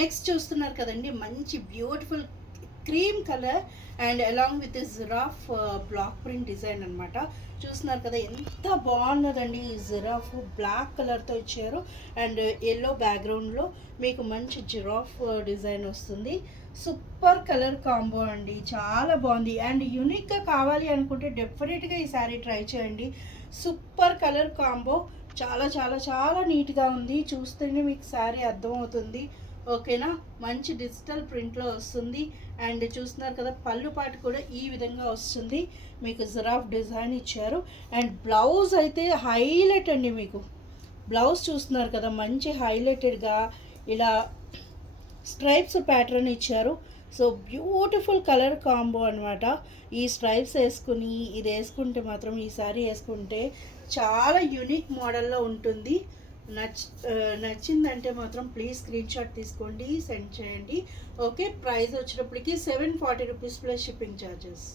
Next చూస్తున్నారు కదండి, మంచి beautiful cream colour and along with giraffe black print design అనమాట. చూస్తున్నారు కదా ఎంత బాగున్నదండి. ఈ జిరాఫ్ బ్లాక్ కలర్తో ఇచ్చారు అండ్ ఎల్లో బ్యాక్గ్రౌండ్లో మీకు మంచి జిరాఫ్ డిజైన్ వస్తుంది. సూపర్ కలర్ కాంబో అండి, చాలా బాగుంది. అండ్ యూనిక్గా కావాలి అనుకుంటే డెఫినెట్గా ఈ శారీ ట్రై చేయండి. సూపర్ కలర్ కాంబో, చాలా చాలా చాలా నీట్గా ఉంది. చూస్తేనే మీకు శారీ అర్థమవుతుంది. ఓకేనా, మంచి డిజిటల్ ప్రింట్లో వస్తుంది. అండ్ చూస్తున్నారు కదా పళ్ళు పాటు కూడా ఈ విధంగా వస్తుంది. మీకు జిరాఫ్ డిజైన్ ఇచ్చారు. అండ్ బ్లౌజ్ అయితే హైలైట్ అండి. మీకు బ్లౌజ్ చూస్తున్నారు కదా మంచి హైలైటెడ్గా ఇలా స్ట్రైప్స్ ప్యాటర్న్ ఇచ్చారు. సో బ్యూటిఫుల్ కలర్ కాంబో అనమాట. ఈ స్ట్రైప్స్ వేసుకుని ఇది వేసుకుంటే మాత్రం ఈ సారీ వేసుకుంటే చాలా యూనిక్ మోడల్లో ఉంటుంది. నచ్చిందంటే మాత్రం ప్లీజ్ స్క్రీన్ షాట్ తీసుకోండి, సెండ్ చేయండి. ఓకే, ప్రైస్ వచ్చేటప్పటికి 740 రూపీస్ ప్లస్ షిప్పింగ్ ఛార్జెస్.